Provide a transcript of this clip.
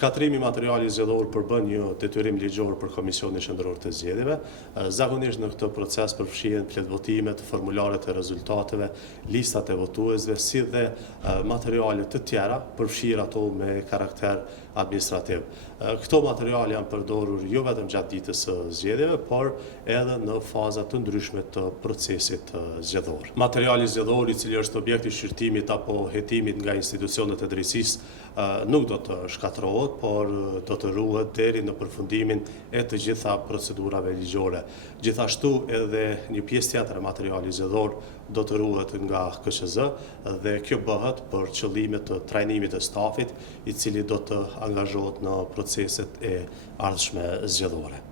Shkatrimi i materialit zgjedhor përbën një detyrim ligjor për Komisionin Shëndëror të Zgjedhjeve. Zakonisht në këtë proces përfshihen pletvotime, formularet e rezultateve, listat e votuesve, si dhe materiale të tjera, përfshirë ato me karakter administrativ. Këto materiale janë përdorur jo vetëm gjatë ditës së zgjedhjeve, por edhe në faza të ndryshme të procesit zgjedhor. Materiali zgjedhor i cili është objekt i shqyrtimit apo hetimit nga institucionet e drejtësisë nuk do të shkatërrohet, por do të ruhet deri në përfundimin e të gjitha procedurave ligjore. Gjithashtu edhe një pjesë tjetër e materialit zgjedhor do të ruhet nga KQZ dhe kjo bëhet për qëllime të trajnimit të stafit i cili do të angazhohet në proceset e ardhshme zgjedhore.